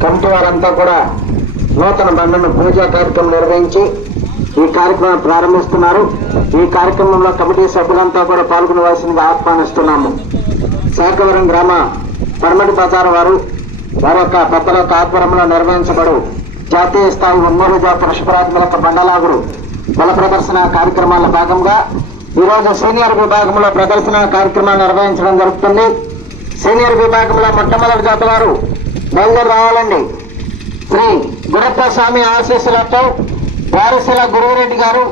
Committee వారంతా కూడా నూతన బండను పూజా కార్యక్రమం నిర్వహించి ఈ కార్యక్రమం ప్రారంభిస్తున్నారు. ఈ కార్యక్రమంలో కమిటీ సభ్యులంతా కూడా పాల్గొనవలసిందిగా ఆహ్వానిస్తున్నాము. శాఖవరం గ్రామ పరమటి బజార్ వారి యొక్క పెద్దల ఆధ్వర్యంలో నిర్వహించబడు జాతీయ స్థాయి ఒంగోలు జాతి పుష్పరాజుల బండలాగుడు బల ప్రదర్శన కార్యక్రమాల భాగంగా ఈరోజు సీనియర్ విభాగంలో ప్రదర్శన కార్యక్రమాలు నిర్వహించడం జరుగుతుంది. సీనియర్ విభాగంలో మొట్టమొదటి జాత వారు బయలుదేరి రావాలండి. శ్రీ గురప్ప స్వామి ఆశీస్సులతో వారసుల గురువురెడ్డి గారు,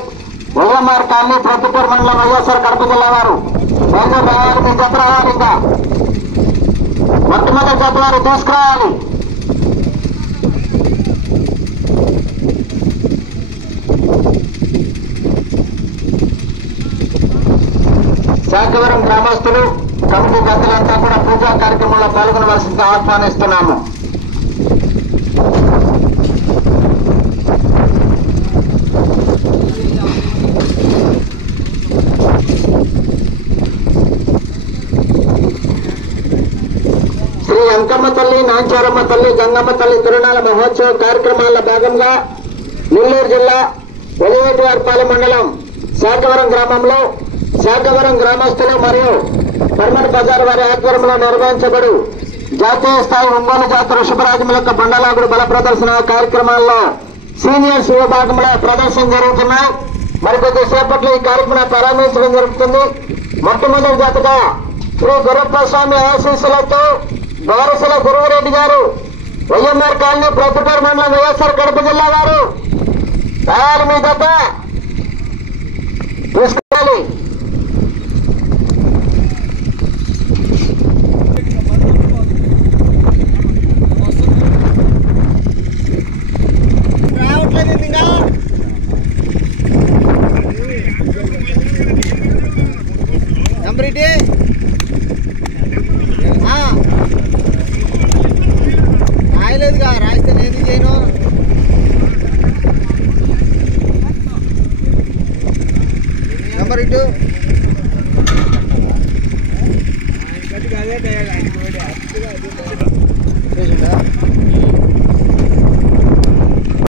వైఎంఆర్ కాలనీ, ప్రొద్దుటూరు మండలం, వైఎస్ఆర్ కడప జిల్లా వారు బయలుదేరి రావాలి. మీ జత రావాలి. ఇంకా మొట్టమొదటి జత వారు తీసుకురావాలి. శాఖవరం గ్రామస్తులు కమిటీ పెద్దలంతా కూడా పూజా కార్యక్రమంలో పాల్గొనవలసిందిగా ఆహ్వానిస్తున్నాము. శ్రీ అంకమ్మ తల్లి, నాంచారమ్మ తల్లి, గంగమ్మ తల్లి తిరునాళ మహోత్సవ కార్యక్రమాల భాగంగా నెల్లూరు జిల్లా వెలివేటివారిపాలెం మండలం శాఖవరం గ్రామంలో శాఖవరం గ్రామస్తులు మరియు పరమటి బజార్ వారి ఆధ్వర్యంలో నిర్వహించబడు జాతీయ స్థాయి ఒంగోలు జాతి వృషభరాజముల యొక్క బండలాగుడు బల ప్రదర్శన కార్యక్రమాల్లో సీనియర్స్ విభాగంలో ప్రదర్శన జరుగుతున్నాయి. మరి కొద్దిసేపట్లో ఈ కార్యక్రమం ప్రారంభించడం జరుగుతుంది. మొట్టమొదటి జతగా శ్రీ గురప్ప స్వామి ఆశీస్సులతో వారసుల గురువురెడ్డి గారు, వైఎంఆర్ కాలనీ, ప్రొద్దుటూరు మండలం, వైఎస్ఆర్ కడప జిల్లా వారు తయారు. మీ జత తీసుకోవాలి. రాయలేదుగా, రాయిస్తే నేను చేయను. నెంబర్ ఇటు